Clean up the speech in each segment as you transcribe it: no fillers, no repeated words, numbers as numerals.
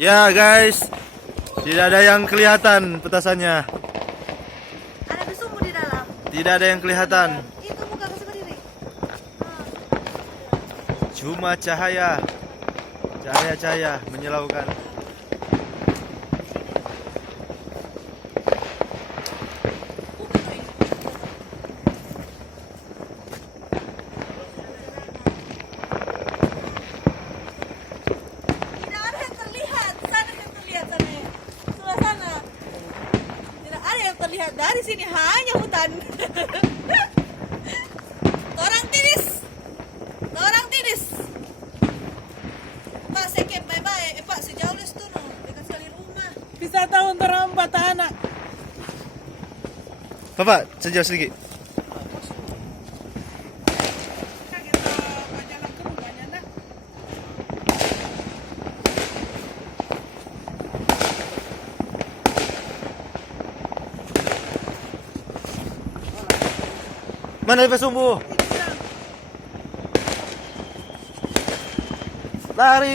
Ya guys, tidak ada yang kelihatan petasannya. Ada sumbu di dalam. Tidak ada yang kelihatan. Itu buka ke sendiri. Cuma cahaya menyilaukan. Tidak ada yang terlihat. Sana yang terlihat sana. Sebelah sana. Tidak ada yang terlihat dari sini hanya hutan. Orang tiris. Orang tiris. Pak sekep bye-bye. Pak sejauh les tuh no. Dekat sekali rumah. Bisa tahun terampat anak. Bapak, sejauh sedikit. Kita jalan ke rumahnya nak. Mana Pak Sumbu? Lari.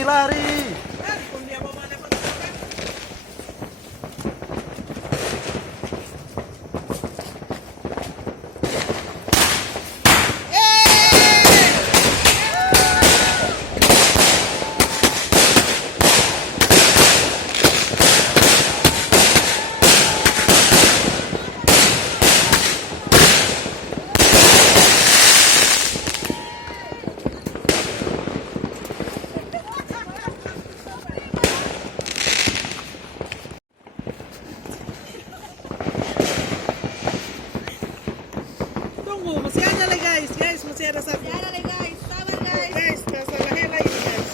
Pun dia bawa mana petasan. Tunggu, masih ada lagi guys, masih ada satu. Ya ada deh guys. Sabar guys. Guys, tak salah hela ini guys.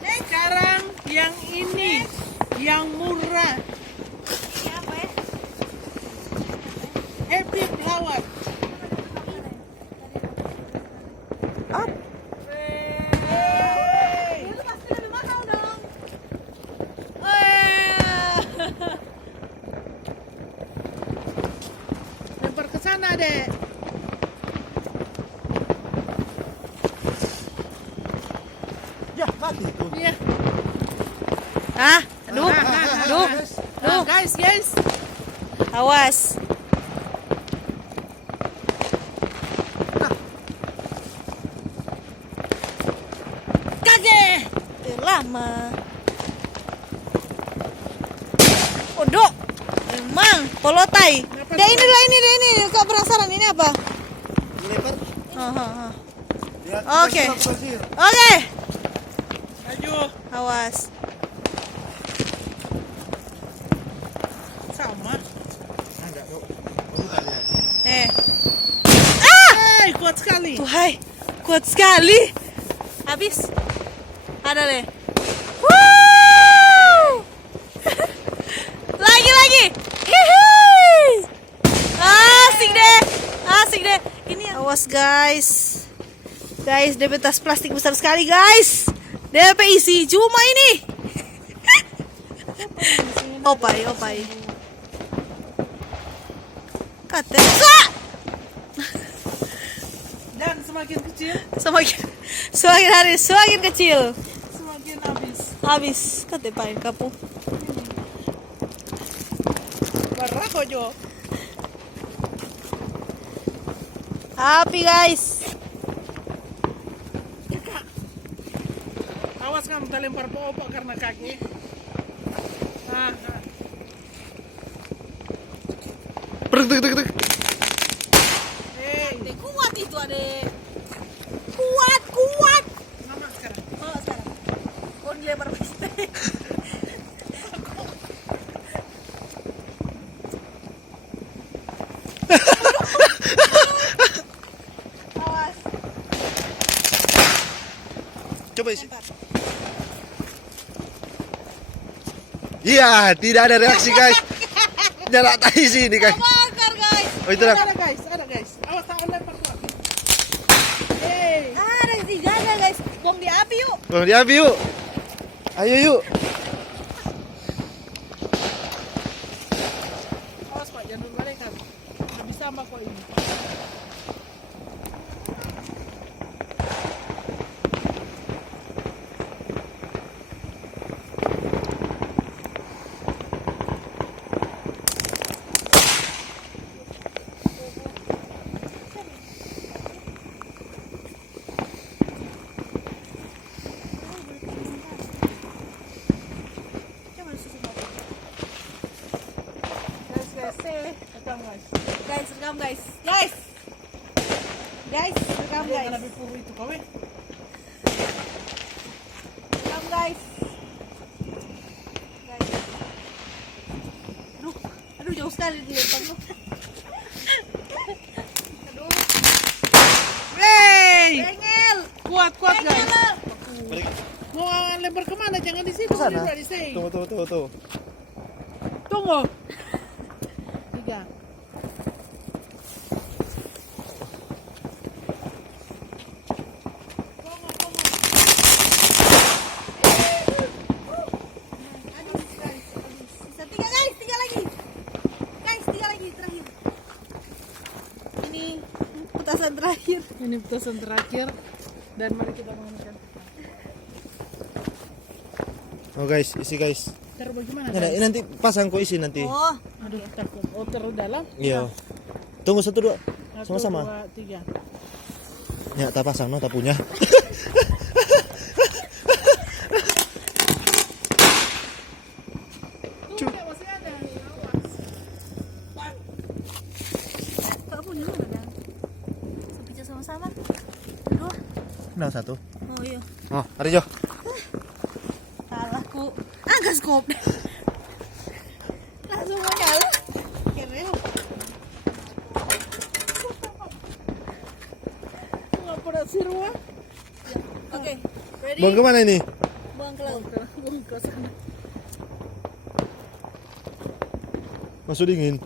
Sekarang yang ini, yang murah, Ini apa ya? happy flower. Itu pasti lebih mahal dong. Lempar ke sana deh. Ya, mati itu. Iya. Ah, aduh. Aduh. Guys. Awas. Kage. Lama. Odok. Emang polotai. Deh ini. Kok penasaran ini apa? Lebar. Lihat, Oke. pasir. Oke. Maju. Awas. Sama. Ada, yuk. Bukan ya. Kuat sekali. Tuhai, kuat sekali. Habis. Ada deh. Woo! lagi. Hihi. Asik deh. Ini awas guys. Guys, DP tas plastik besar sekali guys. DP isi cuma ini. Opai. Kata. Dan semakin kecil, Semakin hari semakin kecil. semakin habis. Habis katepain kapu. Warna kojo. Api guys. Awas kamu terlempar popok karena kaki. Prek. Kuat itu ada Coba isi. Lempar. Iya, tidak ada reaksi guys. Nyala tak isi ini guys. Bakar guys. Oh itu lah. Ada guys, ada guys. Awas tangan lempar kuat. Yeay. Ada tiga guys. Bom di api yuk. Bang Diabi yuk. Ayo yuk. Awas Pak, jangan berbalikan. Lebih sama kok ini. Coba susu. Guys, rekam guys. Guys, rekam guys. Guys. Guys, rekam guys. Jangan lebih puru itu kau Rekam guys. Guys. Aduh, aduh jauh sekali dilempar lu. Aduh, Wey, bengel. kuat guys. Bengel. Mau lempar kemana? Jangan di situ. Sana. Di sini. Tuh. Tunggu. 3. Aduh, guys. Bisa tiga guys, tiga lagi. Guys, tiga lagi terakhir. Ini petasan terakhir. Ini petasan terakhir dan mari kita menggunakan. Oh guys, isi guys. Taruh bagaimana? Nah, Guys? nanti pasang kok isi nanti. Oh, Aduh, takut. Oh, taruh dalam. Iya. Tunggu 1 2. 1, Sama-sama. 2, 3. Ya, tak pasang no, tak punya. Tunggu, masih ada. Awas. kak punya mana dah? Sepica sama-sama. Aduh. Nah, 1. Oh iya. Oh, hari Jo. Kalah ku. Ah, gas skop. Langsung menyala. Keren. Nggak pernah sirwa. Oke, ready? Buang kemana ini? Buang ke laut. Buang ke sana. Masuk dingin.